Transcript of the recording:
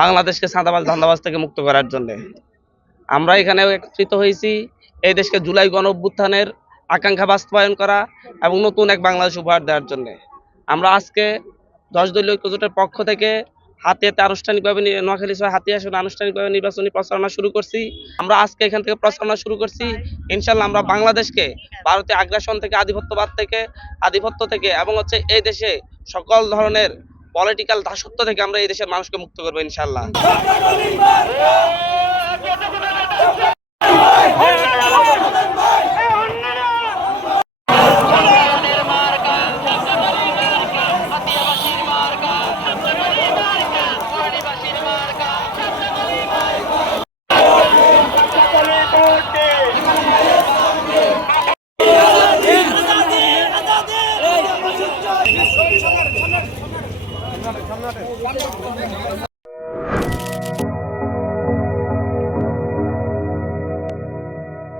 বাংলাদেশকে চাঁদাবাজ ধান্দাবাজ থেকে মুক্ত করার জন্য আমরা এখানে একত্রিত হয়েছি। এই দেশকে জুলাই গণঅভ্যুত্থানের আকাঙ্ক্ষা বাস্তবায়ন করা এবং নতুন এক বাংলাদেশ উপহার দেওয়ার জন্য আমরা আজকে 10 দলীয় ঐক্যজোটের পক্ষ থেকে হাতিয়াতে আনুষ্ঠানিকভাবে নোয়াখালী হাতিয়া আসনে আনুষ্ঠানিকভাবে নির্বাচনী প্রচারণা শুরু করছি। আমরা আজকে এখান থেকে প্রচারণা শুরু করছি। ইনশাল্লাহ আমরা বাংলাদেশকে ভারতীয় আগ্রাসন থেকে, আধিপত্য থেকে এবং এই দেশে সকল ধরনের পলিটিক্যাল দাসত্ব থেকে আমরা এই দেশের মানুষকে মুক্ত করবো ইনশাল্লাহ।